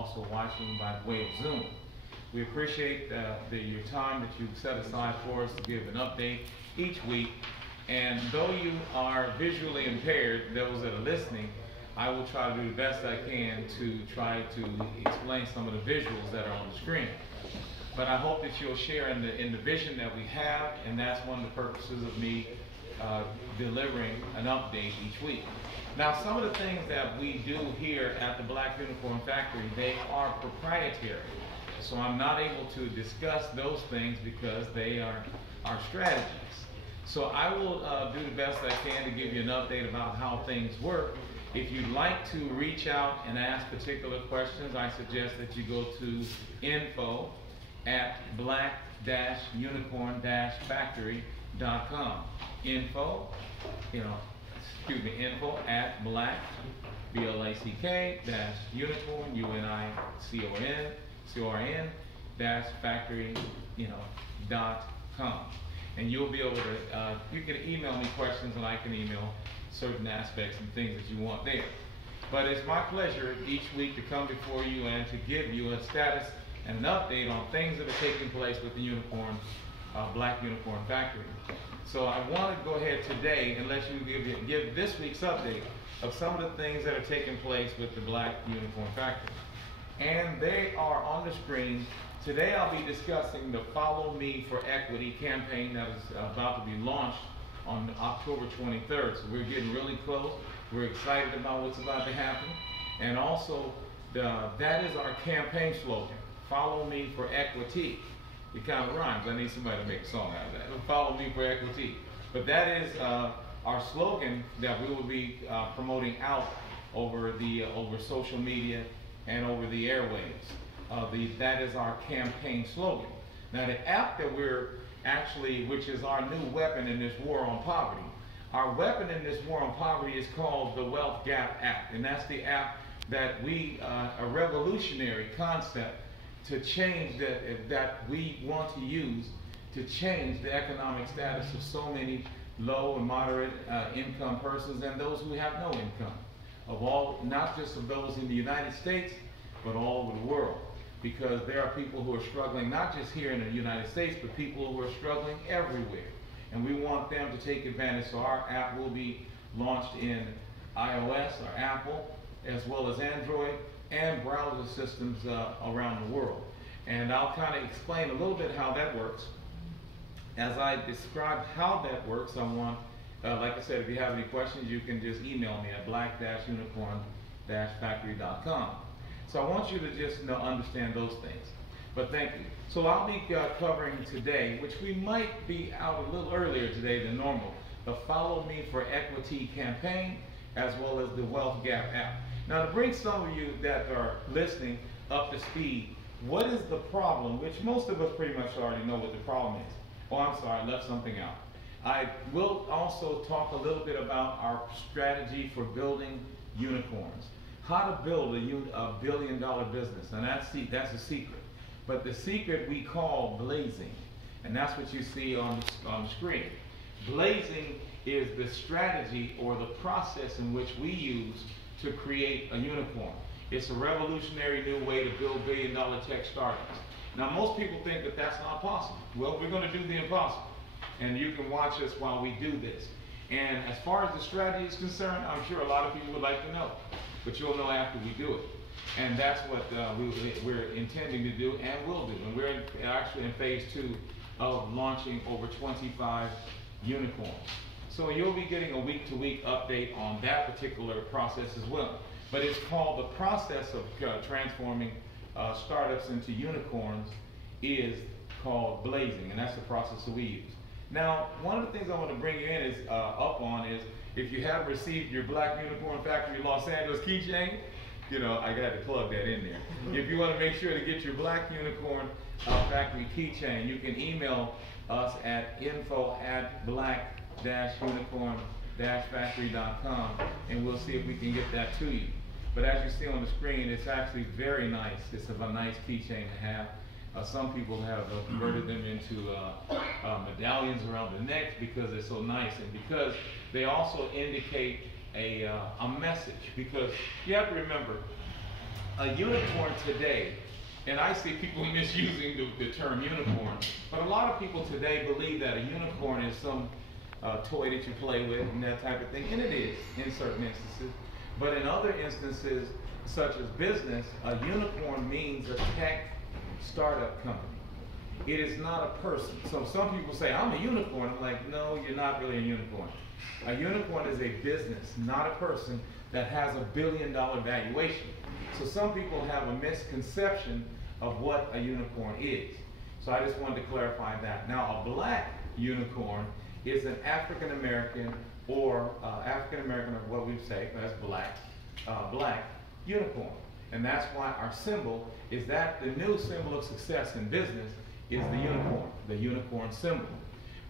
also watching by way of Zoom. We appreciate your time that you've set aside for us to give an update each week. And though you are visually impaired, those that are listening, I will try to do the best I can to try to explain some of the visuals that are on the screen. But I hope that you'll share in the vision that we have, and that's one of the purposes of me delivering an update each week. Now, some of the things that we do here at the Black Unicorn Factory, they are proprietary. So I'm not able to discuss those things because they are our strategies. So I will do the best I can to give you an update about how things work. If you'd like to reach out and ask particular questions, I suggest that you go to info@black-unicorn-factory.com. Info at black, B-L-A-C-K, unicorn-factory.com. And you'll be able to, you can email me questions and I can email certain aspects and things that you want there. But it's my pleasure each week to come before you and to give you a status and an update on things that are taking place with the Black Unicorn Factory. So I want to go ahead today and let you give this week's update of some of the things that are taking place with the Black Unicorn Factory. And they are on the screen. Today I'll be discussing the Follow Me for Equity campaign that is about to be launched on October 23rd. So we're getting really close. We're excited about what's about to happen. And also, that is our campaign slogan, Follow Me for Equity. It kind of rhymes. I need somebody to make a song out of that. Follow Me for Equity. But that is our slogan that we will be promoting out over social media and over the airwaves. That is our campaign slogan. Now the app that which is our new weapon in this war on poverty. Our weapon in this war on poverty is called the Wealth Gap app. And that's the app that a revolutionary concept to change that we want to use to change the economic status of so many low and moderate income persons and those who have no income. Not just of those in the United States, but all over the world. Because there are people who are struggling, not just here in the United States, but people who are struggling everywhere. And we want them to take advantage. So our app will be launched in iOS or Apple, as well as Android and browser systems around the world. And I'll kind of explain a little bit how that works. As I describe how that works, I want, like I said, if you have any questions, you can just email me at black-unicorn-factory.com. So I want you to just understand those things. But thank you. So I'll be covering today, which we might be out a little earlier today than normal, the Follow Me for Equity campaign, as well as the Wealth Gap app. Now to bring some of you that are listening up to speed, what is the problem, which most of us pretty much already know what the problem is. Oh, I'm sorry, I left something out. I will also talk a little bit about our strategy for building unicorns. How to build a billion-dollar business, and that's a secret. But the secret we call blazing, and that's what you see on the screen. Blazing is the strategy or the process in which we use to create a unicorn. It's a revolutionary new way to build billion-dollar tech startups. Now, most people think that that's not possible. Well, we're going to do the impossible, and you can watch us while we do this. And as far as the strategy is concerned, I'm sure a lot of people would like to know. But you'll know after we do it. And that's what we're intending to do and will do. And we're actually in phase 2 of launching over 25 unicorns. So you'll be getting a week-to-week update on that particular process as well. But it's called the process of transforming startups into unicorns is called blazing. And that's the process that we use. Now, one of the things I want to bring you in is if you have received your Black Unicorn Factory Los Angeles keychain, I got to plug that in there. If you want to make sure to get your Black Unicorn Factory keychain, you can email us at info@black-unicorn-factory.com and we'll see if we can get that to you. But as you see on the screen, it's actually very nice. It's a nice keychain to have. Some people have converted them into medallions around the neck because they're so nice, and because they also indicate a message. Because you have to remember, a unicorn today, and I see people misusing the term unicorn, but a lot of people today believe that a unicorn is some toy that you play with and that type of thing, and it is in certain instances. But in other instances, such as business, a unicorn means a tech startup company. It is not a person. So some people say, I'm a unicorn. I'm like, no, you're not really a unicorn. A unicorn is a business, not a person that has $1 billion valuation. So some people have a misconception of what a unicorn is. So I just wanted to clarify that. Now, a black unicorn is an African American or African American, or what we say as black, black unicorn. And that's why our symbol is that the new symbol of success in business is the unicorn symbol.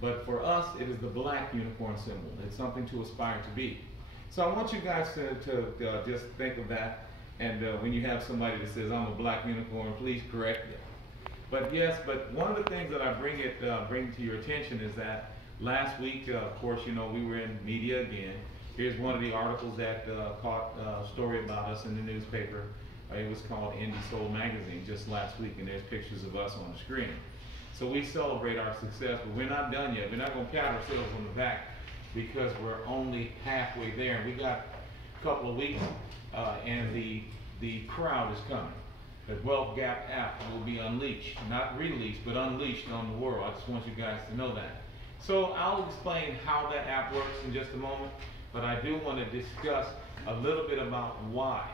But for us, it is the black unicorn symbol. It's something to aspire to be. So I want you guys to just think of that. And when you have somebody that says, I'm a black unicorn, please correct them. But yes, but one of the things that I bring to your attention is that last week, of course, you know, we were in media again. Here's one of the articles that caught a story about us in the newspaper. It was called Indie Soul Magazine just last week, and there's pictures of us on the screen. So we celebrate our success, but we're not done yet. We're not going to pat ourselves on the back because we're only halfway there. And we got a couple of weeks, and the crowd is coming. The Wealth Gap app will be unleashed, not released, but unleashed on the world. I just want you guys to know that. So I'll explain how that app works in just a moment, but I do want to discuss a little bit about why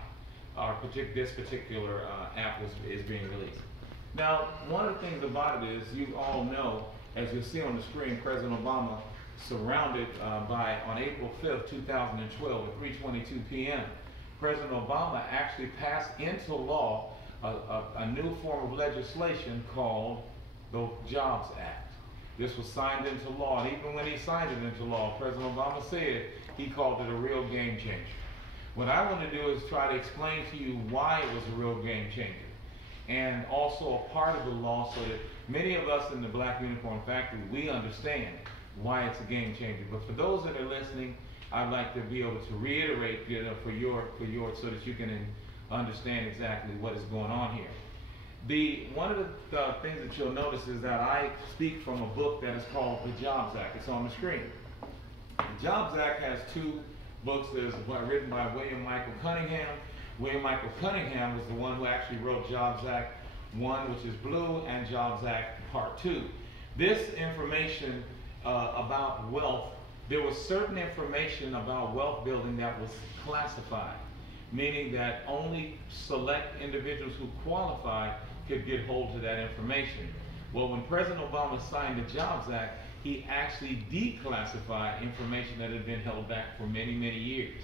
this particular app is being released. Now, one of the things about it is, you all know, as you'll see on the screen, President Obama surrounded on April 5th, 2012 at 3:22 p.m., President Obama actually passed into law a new form of legislation called the Jobs Act. This was signed into law, and even when he signed it into law, President Obama said he called it a real game changer. What I want to do is try to explain to you why it was a real game changer, and also a part of the law so that many of us in the Black Unicorn Factory, we understand why it's a game changer. But for those that are listening, I'd like to be able to reiterate, you know, for your so that you can understand exactly what is going on here. One of the things that you'll notice is that I speak from a book that is called The Jobs Act. It's on the screen. The Jobs Act has two books. There's one written by William Michael Cunningham. William Michael Cunningham is the one who actually wrote Jobs Act 1, which is blue, and Jobs Act Part 2. This information about wealth, there was certain information about wealth building that was classified, meaning that only select individuals who qualified could get hold of that information. Well, when President Obama signed the Jobs Act, he actually declassified information that had been held back for many, many years.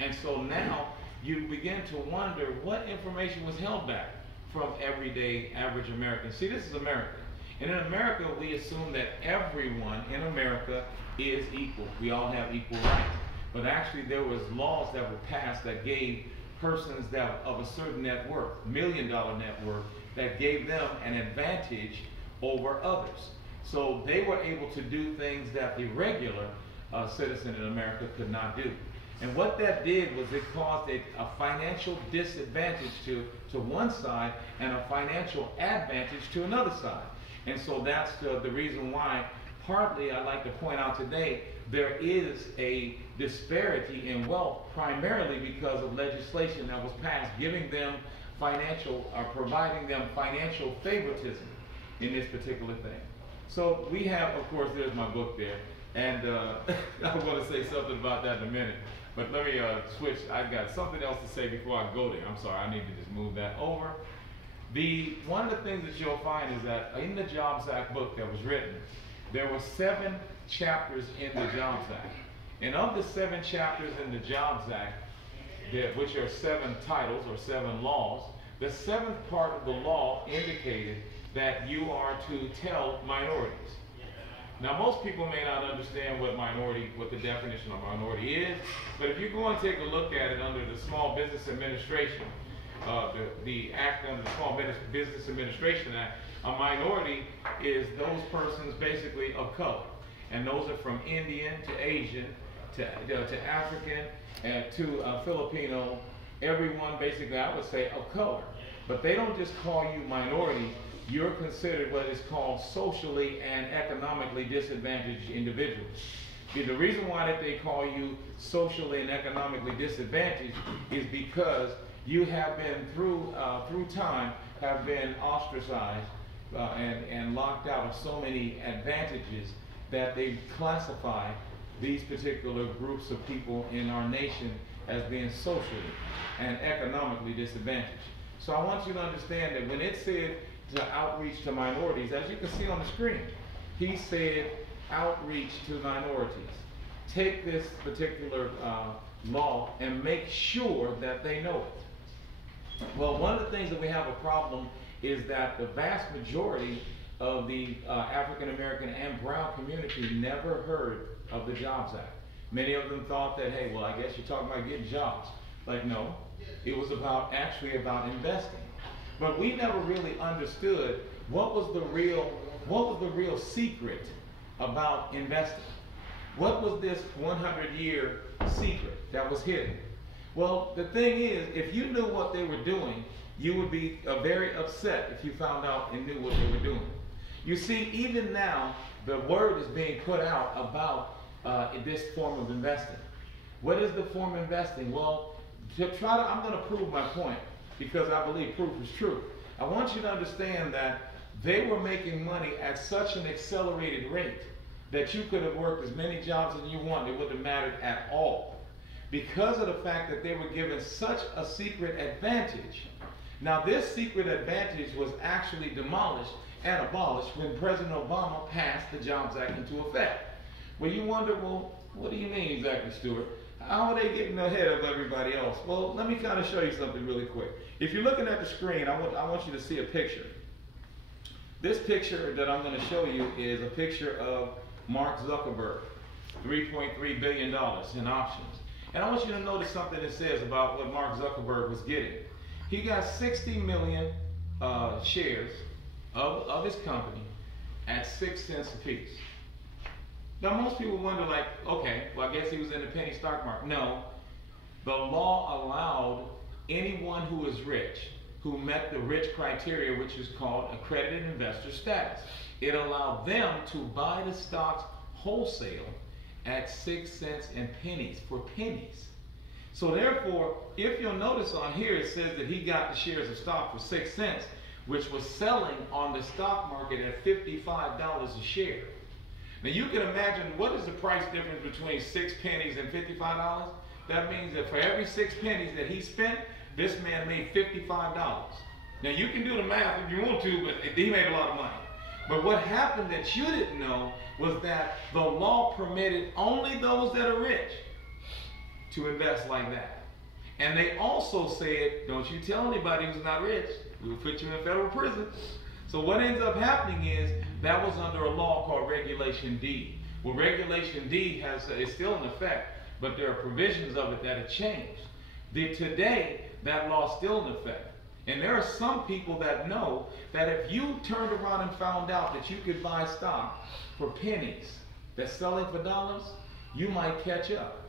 And so now you begin to wonder what information was held back from everyday average Americans. See, this is America. And in America, we assume that everyone in America is equal. We all have equal rights. But actually, there was laws that were passed that gave persons that of a certain net worth, $1 million net worth, that gave them an advantage over others. So they were able to do things that the regular citizen in America could not do. And what that did was it caused a financial disadvantage to one side and a financial advantage to another side. And so that's the reason why, partly I'd like to point out today, there is a disparity in wealth primarily because of legislation that was passed giving them providing them financial favoritism in this particular thing. So we have, of course, there's my book there, and I want to say something about that in a minute. But let me switch. I've got something else to say before I go there. I'm sorry, I need to just move that over. One of the things that you'll find is that in the Jobs Act book that was written, there were 7 chapters in the Jobs Act. And of the 7 chapters in the Jobs Act, which are 7 titles or 7 laws, the 7th part of the law indicated that you are to tell minorities. Now, most people may not understand what the definition of minority is, but if you go and take a look at it under the Small Business Administration, the act under the Small Business Administration Act, a minority is those persons basically of color. And those are from Indian to Asian to African to Filipino everyone basically, I would say, of color. But they don't just call you minorities. You're considered what is called socially and economically disadvantaged individuals. The reason why that they call you socially and economically disadvantaged is because you have been through time have been ostracized and locked out of so many advantages that they classify these particular groups of people in our nation as being socially and economically disadvantaged. So I want you to understand that when it said to outreach to minorities, as you can see on the screen, he said outreach to minorities. Take this particular law and make sure that they know it. Well, one of the things that we have a problem is that the vast majority of the African American and brown community never heard of the Jobs Act. Many of them thought that, hey, well, I guess you're talking about getting jobs. Like, no, it was actually about investing. But we never really understood what was the real secret about investing. What was this 100-year secret that was hidden? Well, the thing is, if you knew what they were doing, you would be very upset if you found out and knew what they were doing. You see, even now, the word is being put out about this form of investing. What is the form of investing? Well, I'm going to prove my point because I believe proof is true. I want you to understand that they were making money at such an accelerated rate that you could have worked as many jobs as you want. It wouldn't have mattered at all. Because of the fact that they were given such a secret advantage. Now, this secret advantage was actually demolished and abolished when President Obama passed the Jobs Act into effect. Well, you wonder, well, what do you mean exactly, Stuart? How are they getting ahead of everybody else? Well, let me kind of show you something really quick. If you're looking at the screen, I want you to see a picture. This picture that I'm going to show you is a picture of Mark Zuckerberg, $3.3 billion in options. And I want you to notice something it says about what Mark Zuckerberg was getting. He got 60 million shares of his company at 6 cents a piece. Now, most people wonder, like, okay, well, I guess he was in the penny stock market. No, the law allowed anyone who is rich, who met the rich criteria, which is called accredited investor status. It allowed them to buy the stocks wholesale at 6 cents and pennies, for pennies. So therefore, if you'll notice on here, it says that he got the shares of stock for 6 cents, which was selling on the stock market at $55 a share. Now you can imagine, what is the price difference between 6 pennies and $55? That means that for every 6 pennies that he spent, this man made $55. Now you can do the math if you want to, but he made a lot of money. But what happened that you didn't know was that the law permitted only those that are rich to invest like that. And they also said, don't you tell anybody who's not rich, we'll put you in federal prison. So what ends up happening is that was under a law called Regulation D. Well, Regulation D is still in effect, but there are provisions of it that have changed. Today, that law is still in effect. And there are some people that know that if you turned around and found out that you could buy stock for pennies that's selling for dollars, you might catch up.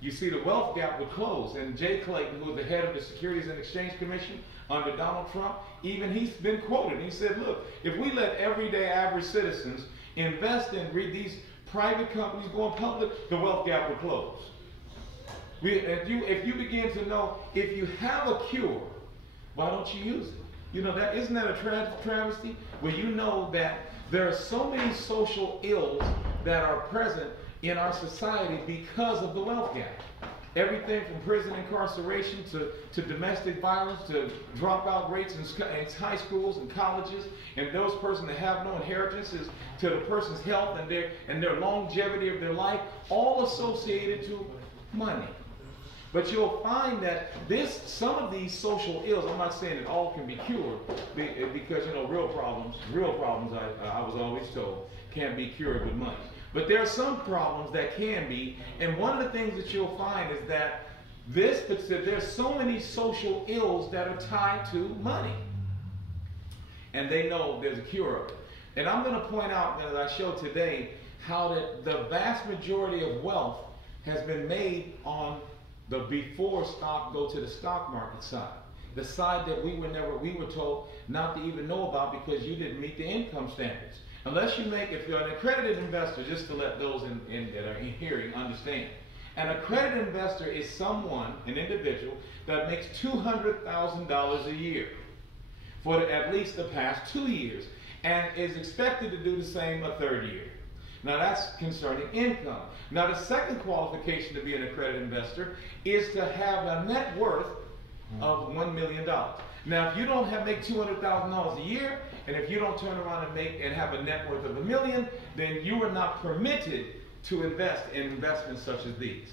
You see, the wealth gap would close. And Jay Clayton, who was the head of the Securities and Exchange Commission under Donald Trump, even he's been quoted. He said, look, if we let everyday average citizens invest in these private companies going public, the wealth gap would close. If you begin to know, if you have a cure, why don't you use it? You know, isn't that a travesty? Where you know that there are so many social ills that are present in our society because of the wealth gap. Everything from prison incarceration to domestic violence to dropout rates in high schools and colleges, and those persons that have no inheritances, to the person's health and their longevity of their life, all associated to money. But you'll find that some of these social ills, I'm not saying that all can be cured, because, you know, real problems, I was always told, can't be cured with money. But there are some problems that can be, and one of the things that you'll find is that there's so many social ills that are tied to money. And they know there's a cure of it. And I'm going to point out, as I show today, how that the vast majority of wealth has been made on the before stock go to the stock market side. The side that we were told not to even know about because you didn't meet the income standards. Unless you make, if you're an accredited investor, just to let those that are hearing understand, an accredited investor is someone, an individual, that makes $200,000 a year for at least the past 2 years and is expected to do the same a third year. Now that's concerning income. Now the second qualification to be an accredited investor is to have a net worth of $1 million. Now if you don't make $200,000 a year, and if you don't turn around and have a net worth of $1 million, then you are not permitted to invest in investments such as these.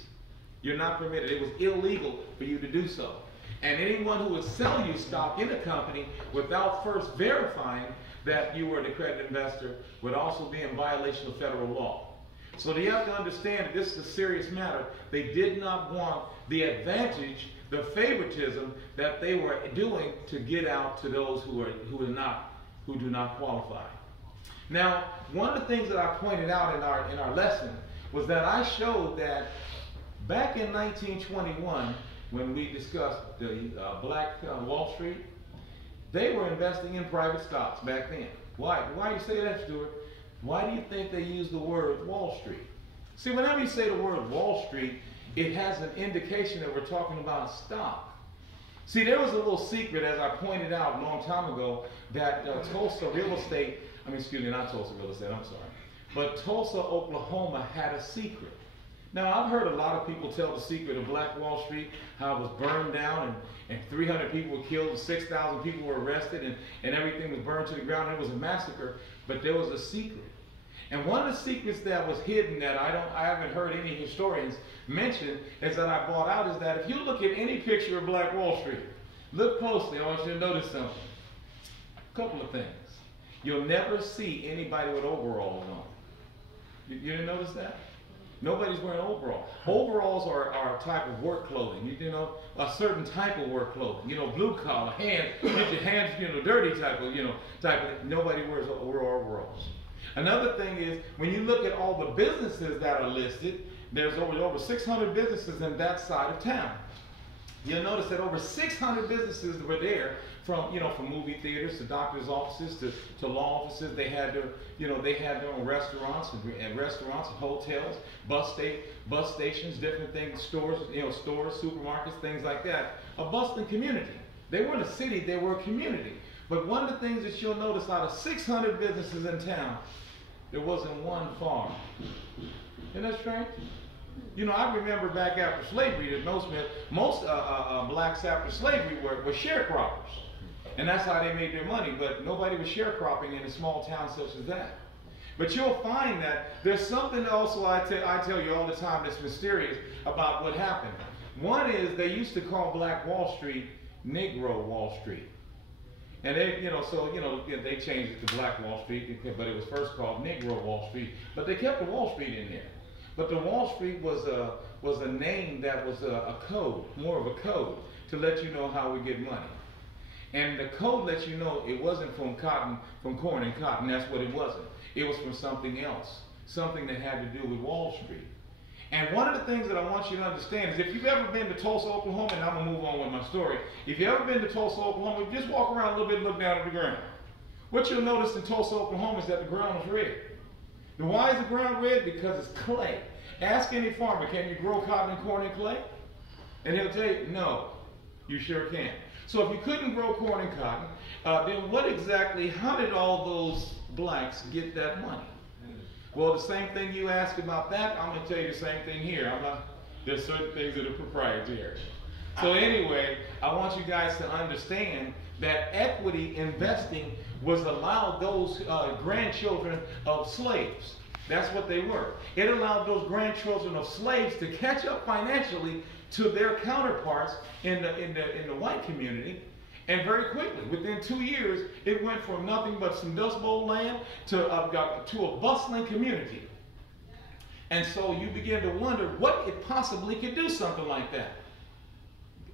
You're not permitted. It was illegal for you to do so. And anyone who would sell you stock in a company without first verifying that you were an accredited investor would also be in violation of federal law. So you have to understand that this is a serious matter. They did not want the advantage, the favoritism that they were doing to get out to those who do not qualify. Now, one of the things that I pointed out in our lesson was that I showed that back in 1921, when we discussed the Black Wall Street, they were investing in private stocks back then. Why? Why do you say that, Stuart? Why do you think they use the word Wall Street? See, whenever you say the word Wall Street, it has an indication that we're talking about stock. See, there was a little secret, as I pointed out a long time ago, that Tulsa real estate, not Tulsa real estate, I'm sorry, but Tulsa, Oklahoma had a secret. Now, I've heard a lot of people tell the secret of Black Wall Street, how it was burned down and 300 people were killed, and 6,000 people were arrested, and everything was burned to the ground. It was a massacre, but there was a secret. And one of the secrets that was hidden that I haven't heard any historians mention is that I brought out is that if you look at any picture of Black Wall Street, look closely, I want you to notice something. A couple of things. You'll never see anybody with overalls on. You didn't notice that? Nobody's wearing overalls. Overalls are a type of work clothing. You know, a certain type of work clothing. You know, blue collar, get your hands, dirty type of. Nobody wears overalls. Another thing is when you look at all the businesses that are listed, there's over 600 businesses in that side of town. You'll notice that over 600 businesses were there, from movie theaters to doctors' offices to law offices. They had their own restaurants and hotels, bus stations, different things, stores, supermarkets, things like that. A bustling community. They weren't a city; they were a community. But one of the things that you'll notice, out of 600 businesses in town, there wasn't one farm. Isn't that strange? I remember back after slavery that most blacks after slavery were sharecroppers. And that's how they made their money. But nobody was sharecropping in a small town such as that. But you'll find that there's something also I tell you all the time that's mysterious about what happened. One is they used to call Black Wall Street Negro Wall Street. And they changed it to Black Wall Street, but it was first called Negro Wall Street. But they kept the Wall Street in there. But the Wall Street was a name that was a code, more of a code, to let you know how we get money. And the code lets you know it wasn't from corn and cotton. That's what it wasn't. It was from something else, something that had to do with Wall Street. And one of the things that I want you to understand is if you've ever been to Tulsa, Oklahoma, and I'm going to move on with my story. If you've ever been to Tulsa, Oklahoma, just walk around a little bit and look down at the ground. What you'll notice in Tulsa, Oklahoma is that the ground is red. And why is the ground red? Because it's clay. Ask any farmer, can you grow cotton and corn in clay? And he'll tell you, no, you sure can. So if you couldn't grow corn and cotton, then how did all those blacks get that money? Well, the same thing you ask about that, I'm going to tell you the same thing here. There's certain things that are proprietary. So anyway, I want you guys to understand that equity investing was allowed those grandchildren of slaves. That's what they were. It allowed those grandchildren of slaves to catch up financially to their counterparts in the white community, and very quickly, within 2 years, it went from nothing but some Dust Bowl land to a bustling community. And so you begin to wonder what it possibly could do something like that,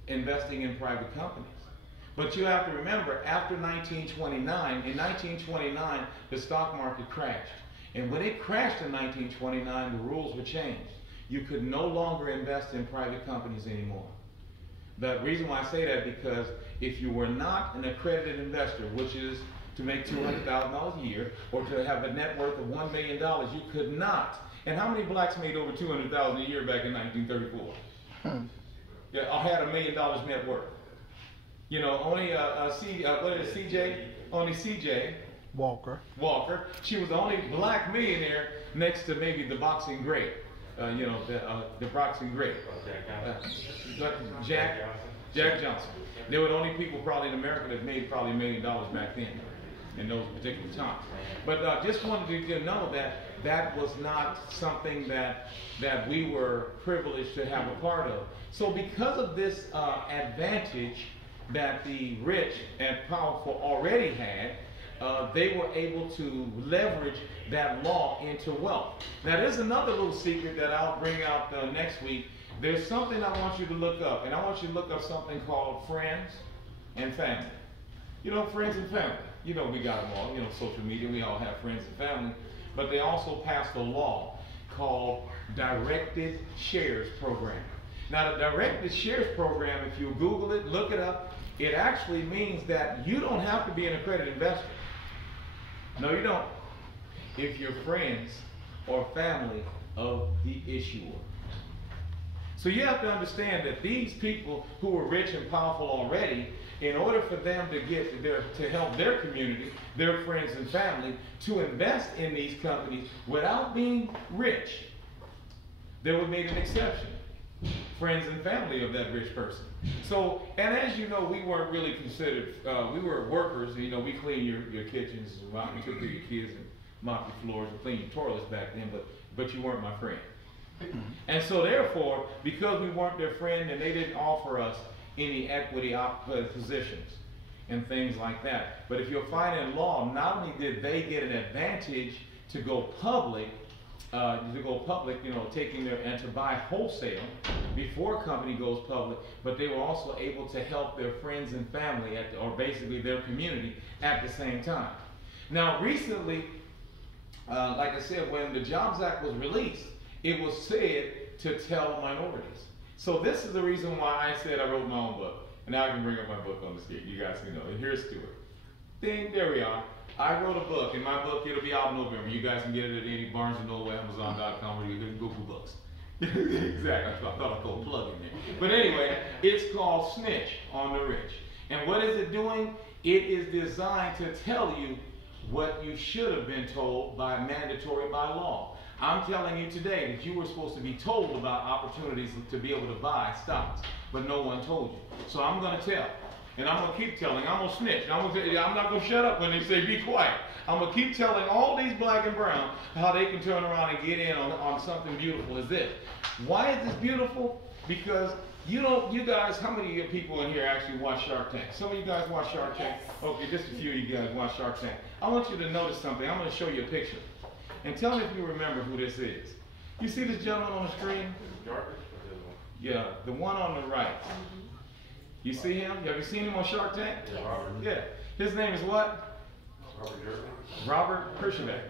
investing in private companies. But you have to remember, after 1929, the stock market crashed. And when it crashed in 1929, the rules were changed. you could no longer invest in private companies anymore. The reason why I say that, because if you were not an accredited investor, which is to make $200,000 a year or to have a net worth of $1 million, you could not. And how many blacks made over $200,000 a year back in 1934? Yeah, I had $1 million net worth. You know, only CJ? Only CJ Walker. She was the only black millionaire next to maybe the boxing great. The boxing great. Jack Johnson. They were the only people probably in America that made probably $1 million back then, in those particular times. But just wanted you to know that that was not something that we were privileged to have a part of. So because of this advantage that the rich and powerful already had, they were able to leverage that law into wealth. Now there's another little secret that I'll bring out next week. There's something I want you to look up, and I want you to look up something called friends and family. You know, friends and family. You know, we got them all. You know, social media, we all have friends and family. But they also passed a law called Directed Shares Program. Now the Directed Shares Program, if you Google it, look it up, it actually means that you don't have to be an accredited investor. No, you don't. If you're friends or family of the issuer. So you have to understand that these people who were rich and powerful already, in order for them to help their community, their friends and family, to invest in these companies without being rich, they were made an exception. Friends and family of that rich person. So, and as you know, we weren't really considered, we were workers. You know, we cleaned your kitchens, we took care of your kids and mopped your floors and cleaned your toilets back then, but you weren't my friend. And so therefore, because we weren't their friend and they didn't offer us any equity positions and things like that. But if you'll find in law, not only did they get an advantage to go public, you know, taking their, and to buy wholesale before a company goes public, but they were also able to help their friends and family, or basically their community, at the same time. Now recently, like I said, when the Jobs Act was released, it was said to tell minorities. So this is the reason why I said I wrote my own book. And now I can bring up my book on the screen. You guys can know. And here's Stuart. Ding, there we are. I wrote a book. In my book, it'll be out in November. You guys can get it at any Barnes & Noble, Amazon.com, or you can Google Books. Exactly. I thought I'd go plug in there. But anyway, it's called Snitch on the Rich. And what is it doing? It is designed to tell you what you should have been told by law. I'm telling you today that you were supposed to be told about opportunities to be able to buy stocks, but no one told you. So I'm going to tell, and I'm going to keep telling. I'm going to snitch. I'm not going to shut up when they say be quiet. I'm going to keep telling all these black and brown how they can turn around and get in on something beautiful as this. Why is this beautiful? Because you guys, how many people in here actually watch Shark Tank? Some of you guys watch Shark Tank? Okay, just a few of you guys watch Shark Tank. I want you to notice something. I'm going to show you a picture. And tell me if you remember who this is. You see this gentleman on the screen? Yeah, the one on the right. You see him? Have you seen him on Shark Tank? Yeah. His name is what? Robert Herjavec.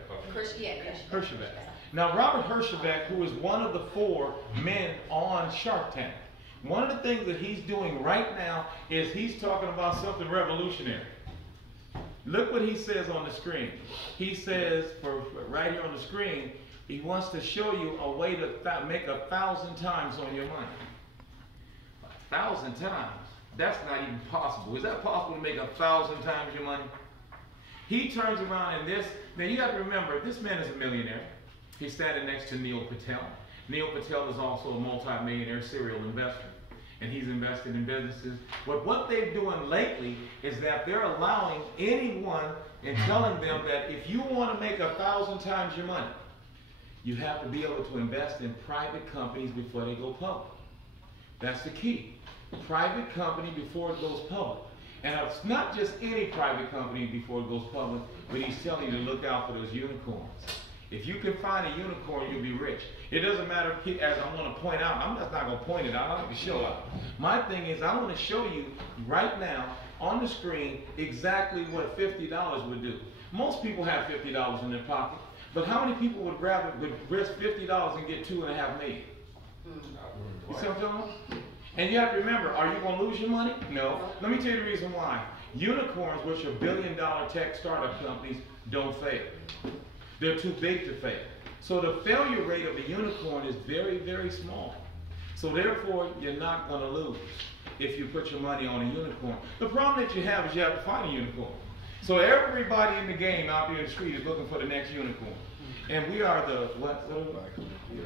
Herjavec. Now, Robert Herjavec, who is one of the 4 men on Shark Tank, one of the things that he's doing right now is he's talking about something revolutionary. Look what he says on the screen. He says, right here on the screen, he wants to show you a way to make 1,000 times on your money. 1,000 times? That's not even possible. Is that possible to make 1,000 times your money? He turns around and this, now you got to remember, this man is a millionaire. He's standing next to Neil Patel. Neil Patel is also a multi-millionaire serial investor. And he's invested in businesses. But what they're doing lately is that they're allowing anyone and telling them that if you want to make 1,000 times your money, you have to be able to invest in private companies before they go public. That's the key. Private company before it goes public. And it's not just any private company before it goes public, but he's telling you to look out for those unicorns. If you can find a unicorn, you'll be rich. It doesn't matter, as I want to point out, I'm just not going to point it out, I like to show out. My thing is, I want to show you right now on the screen exactly what $50 would do. Most people have $50 in their pocket, but how many people would risk $50 and get $2.5 million? You see what I'm talking about? And you have to remember, are you going to lose your money? No. Let me tell you the reason why. Unicorns, which are billion-dollar tech startup companies, don't fail. They're too big to fail. So the failure rate of a unicorn is very, very small. So therefore, you're not going to lose if you put your money on a unicorn. The problem that you have is you have to find a unicorn. So everybody in the game out there in the street is looking for the next unicorn. And we are the, the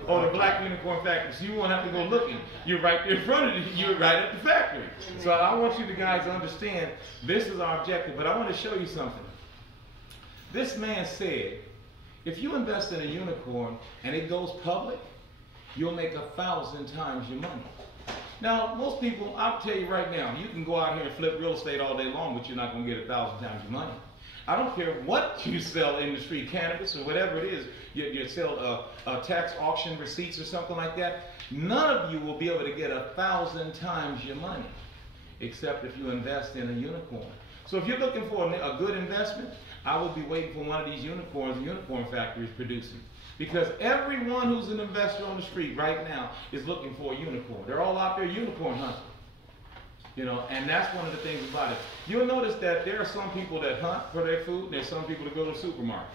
Black Unicorn Factory. So you won't have to go looking. You're right there in front of you. You're right at the factory. So I want you guys to understand this is our objective. But I want to show you something. This man said, if you invest in a unicorn and it goes public, you'll make 1,000 times your money. Now, most people, I'll tell you right now, you can go out here and flip real estate all day long, but you're not going to get 1,000 times your money. I don't care what you sell in the street, cannabis or whatever it is, you sell tax auction receipts or something like that, none of you will be able to get 1,000 times your money, except if you invest in a unicorn. So if you're looking for a good investment, I would be waiting for one of these unicorns the Unicorn Factory is producing. Because everyone who's an investor on the street right now is looking for a unicorn. They're all out there unicorn hunting. You know, and that's one of the things about it. You'll notice that there are some people that hunt for their food, and there's some people that go to the supermarket.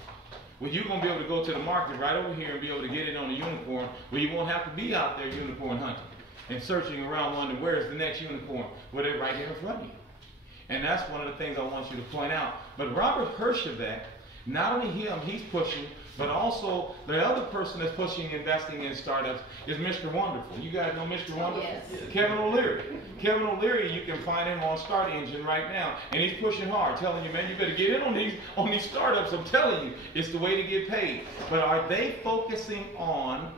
Well, you're going to be able to go to the market right over here and be able to get in on a unicorn where you won't have to be out there unicorn hunting and searching around wondering where's the next unicorn. Well, they're right here in front of you. And that's one of the things I want you to point out. But Robert Herjavec, not only him, he's pushing, but also the other person that's pushing investing in startups is Mr. Wonderful. You guys know Mr. Wonderful? Yes. Kevin O'Leary. Kevin O'Leary, you can find him on Start Engine right now. And he's pushing hard, telling you, man, you better get in on these startups. I'm telling you, it's the way to get paid. But are they focusing on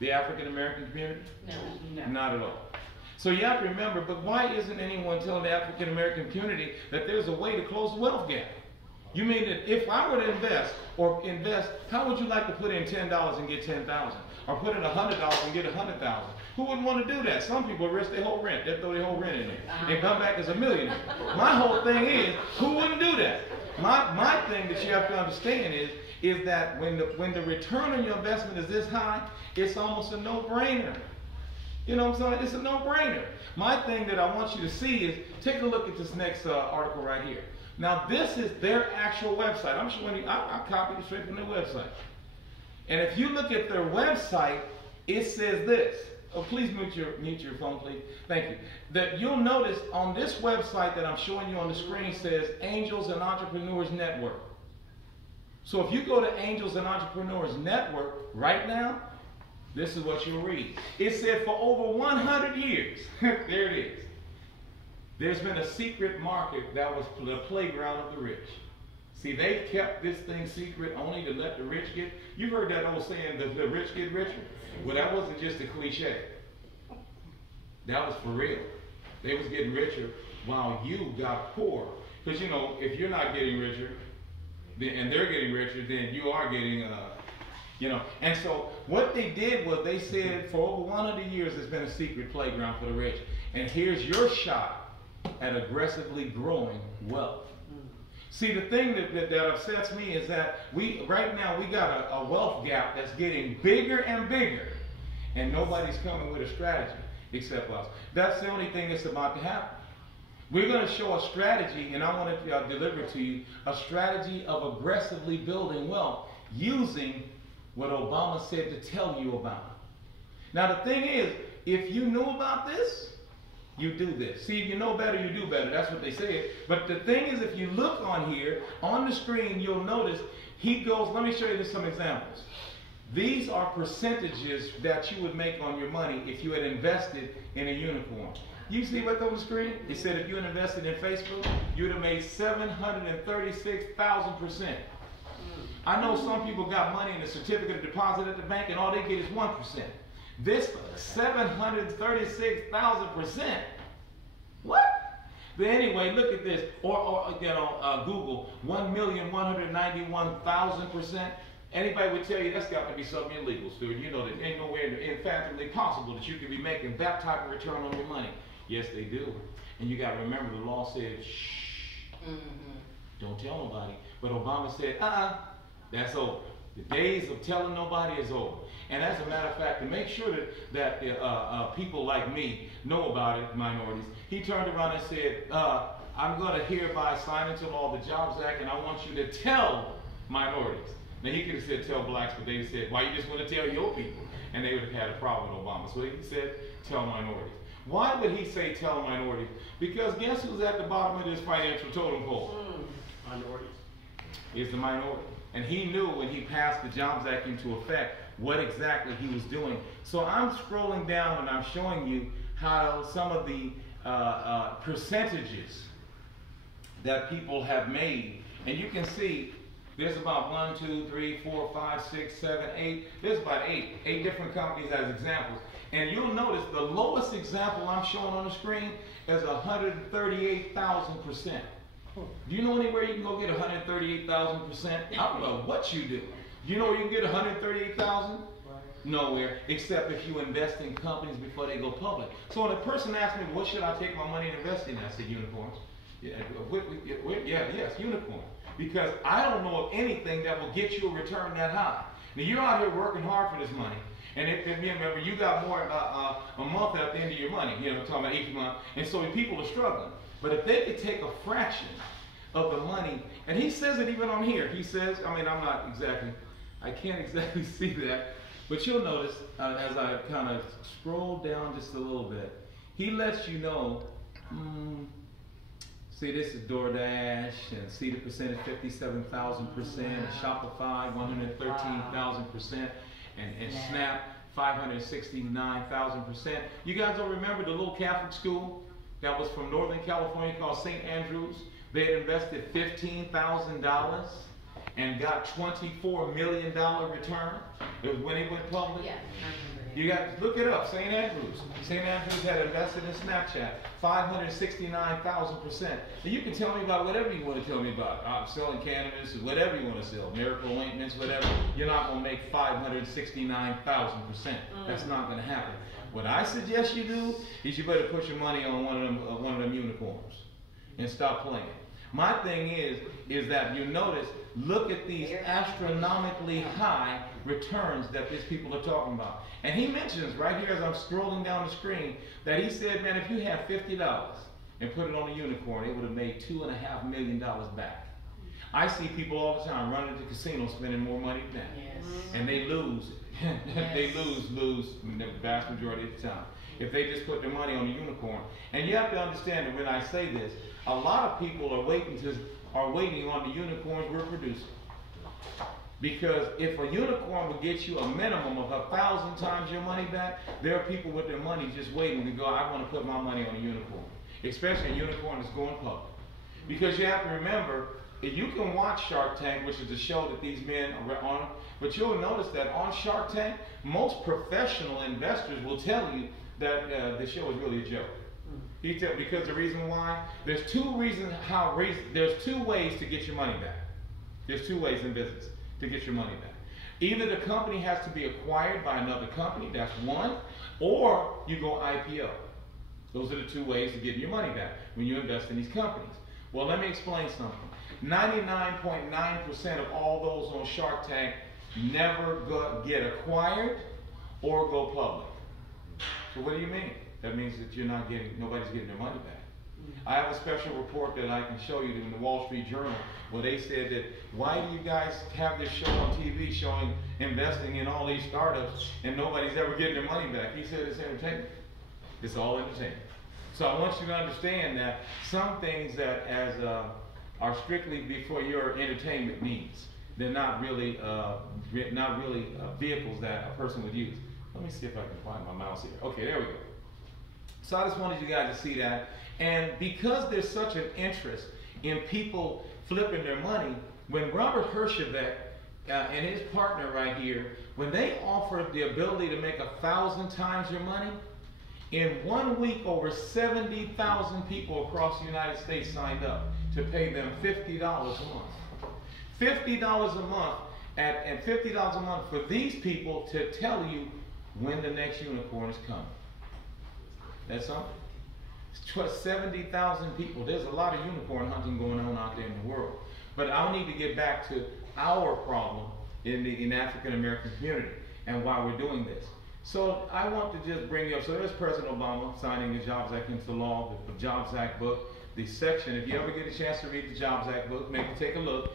the African American community? No. Not at all. So you have to remember, but why isn't anyone telling the African American community that there's a way to close the wealth gap? You mean that if I were to invest, how would you like to put in $10 and get $10,000? Or put in $100 and get $100,000? Who wouldn't want to do that? Some people risk their whole rent. They throw their whole rent in there and come back as a millionaire. My whole thing is, who wouldn't do that? My thing that you have to understand is that when the return on your investment is this high, it's almost a no-brainer. You know what I'm saying? It's a no-brainer. My thing that I want you to see is, take a look at this next article right here. Now, this is their actual website. I'm showing you, I copied it straight from their website. And if you look at their website, it says this. Oh, please mute your phone, please. Thank you. That you'll notice on this website that I'm showing you on the screen says Angels and Entrepreneurs Network. So if you go to Angels and Entrepreneurs Network right now, this is what you'll read. It said for over 100 years, there it is, there's been a secret market that was the playground of the rich. See, they kept this thing secret only to let the rich get. You've heard that old saying, the rich get richer? Well, that wasn't just a cliche. That was for real. They was getting richer while you got poor. Because, you know, if you're not getting richer, and they're getting richer, then you are getting, you know. And so what they did was they said for over 100 years there's been a secret playground for the rich. And here's your shot at aggressively growing wealth. See, the thing that upsets me is that right now we got a wealth gap that's getting bigger and bigger, and nobody's coming with a strategy except us. That's the only thing that's about to happen. We're going to show a strategy, and I want to deliver to you a strategy of aggressively building wealth using what Obama said to tell you about. Now, the thing is, if you knew about this, you do this. See, if you know better, you do better. That's what they said. But the thing is, if you look on here, on the screen, you'll notice he goes, let me show you some examples. These are percentages that you would make on your money if you had invested in a unicorn. You see what's on the screen? He said if you had invested in Facebook, you would have made 736,000%. I know some people got money in a certificate of deposit at the bank and all they get is 1%. This 736,000%. What? But anyway, look at this. Or you know, Google 1,191,000%. Anybody would tell you that's got to be something illegal, student. You know that ain't nowhere infathomably possible that you could be making that type of return on your money. Yes, they do. And you got to remember the law said, shh, don't tell nobody. But Obama said, that's over. The days of telling nobody is over. And as a matter of fact, to make sure that people like me know about it, minorities, he turned around and said, I'm going to hereby sign into law the Jobs Act, and I want you to tell minorities. Now, he could have said tell blacks, but they said, why you just want to tell your people? And they would have had a problem with Obama. So he said, tell minorities. Why would he say tell minorities? Because guess who's at the bottom of this financial totem pole? Minorities. Is the minority. And he knew when he passed the Jobs Act into effect what exactly he was doing. So I'm scrolling down and I'm showing you how some of the percentages that people have made. And you can see there's about 1, 2, 3, 4, 5, 6, 7, 8. There's about eight different companies as examples. And you'll notice the lowest example I'm showing on the screen is 138,000%. Do you know anywhere you can go get 138,000%? I don't know what you do. You know where you can get 138,000? Nowhere, except if you invest in companies before they go public. So when a person asks me, what should I take my money and invest in? I say unicorns. Yes, unicorn. Because I don't know of anything that will get you a return that high. Now you're out here working hard for this money. And remember, you got more a month at the end of your money. You know, I'm talking about each month. And so people are struggling. But if they could take a fraction of the money, and he says it even on here. He says, I mean, I can't exactly see that. But you'll notice as I kind of scroll down just a little bit, he lets you know, see this is DoorDash, and see the percentage 57,000%, Shopify 113,000%, and Snap 569,000%. You guys don't remember the little Catholic school that was from Northern California called St. Andrews? They had invested $15,000 and got $24 million return. It was when it went public. Yeah, you got to look it up. St. Andrews. St. Andrews had invested in Snapchat 569,000%. And you can tell me about whatever you want to tell me about. Selling cannabis, or whatever you want to sell, miracle ointments, whatever. You're not going to make 569,000%. That's not going to happen. What I suggest you do is you better put your money on one of them unicorns and stop playing. My thing is that you notice, look at these astronomically high returns that these people are talking about. And he mentions right here as I'm scrolling down the screen that he said, man, if you had $50 and put it on a unicorn, it would have made $2.5 million back. I see people all the time running to casinos spending more money than that. Yes. And they lose. They lose the vast majority of the time if they just put their money on a unicorn. And you have to understand that when I say this, a lot of people are waiting on the unicorns we're producing. Because if a unicorn would get you a minimum of 1,000 times your money back, there are people with their money just waiting to go, I want to put my money on a unicorn. Especially a unicorn that's going public. Because you have to remember, if you can watch Shark Tank, which is a show that these men are on, but you'll notice that on Shark Tank, most professional investors will tell you that the show is really a joke. Because the reason why, there's two ways to get your money back. There's two ways in business to get your money back. Either the company has to be acquired by another company, that's one, or you go IPO. Those are the two ways to get your money back when you invest in these companies. Well, let me explain something. 99.9% of all those on Shark Tank never get acquired or go public. So what do you mean? That means that nobody's getting their money back. I have a special report that I can show you in the Wall Street Journal where they said that, why do you guys have this show on TV showing investing in all these startups and nobody's ever getting their money back? He said it's entertainment. It's all entertainment. So I want you to understand that some things that are strictly for your entertainment needs, they're not really vehicles that a person would use. Let me see if I can find my mouse here. Okay, there we go. So I just wanted you guys to see that. And because there's such an interest in people flipping their money, when Robert Herjavec and his partner right here, when they offered the ability to make 1,000 times your money, in 1 week over 70,000 people across the United States signed up to pay them $50 a month. $50 a month and $50 a month for these people to tell you when the next unicorn is coming. That's something. 70,000 people. There's a lot of unicorn hunting going on out there in the world. But I need to get back to our problem in African American community and why we're doing this. So I want to just bring you up. So there's President Obama signing the Jobs Act into law, the Jobs Act book, the section. If you ever get a chance to read the Jobs Act book, maybe take a look.